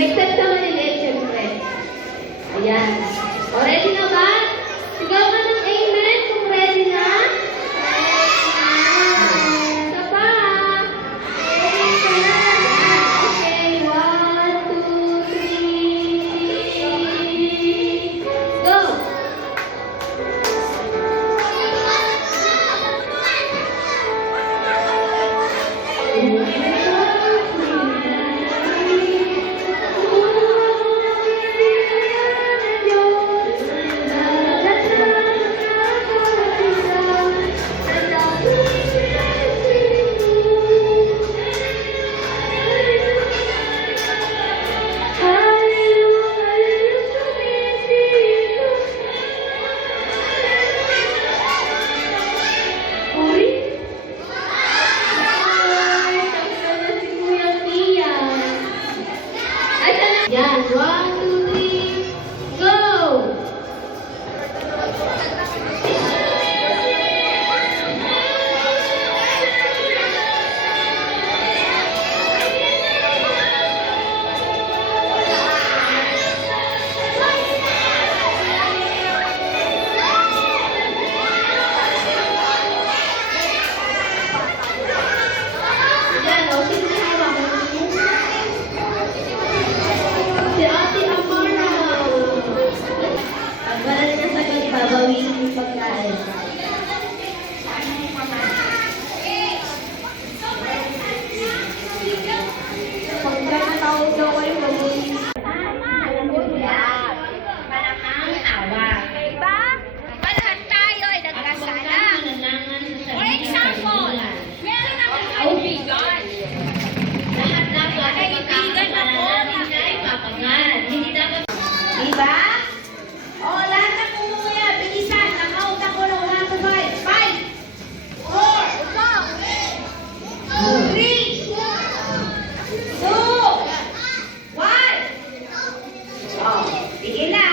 May set ka maliliit, syempre. Ayan. O, ready na ba? Sigaw ka ng amen kung ready na. Isa pa. Okay, 1, 2, 3. Go! Yan, 1, 2, 3, go! Yan, o, sino na hawak? Si Ate Amara. Ang wala na sagot, babawin yung pagkain. Pag nakatawag daw kayo, babawin. Alam mo yan. Malamang awa. Diba? Lahat tayo ay nagkasala. For example, meron akong kaibigan. Lahat na po. Kaibigan ako na Hindi dapat. diba? O, lahat na kumuya. Bilisan. Nakauta ko ng 1 to 5. 5, 4, 3, 2, 1. O, sige na.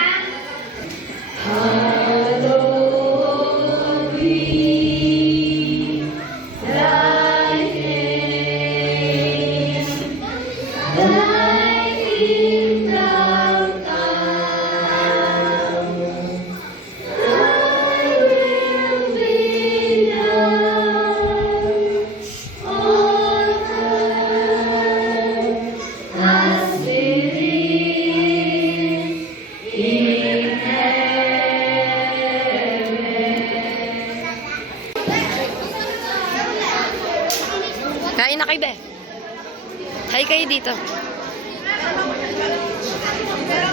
Kain na kayo, be. Hi kayo dito. Pero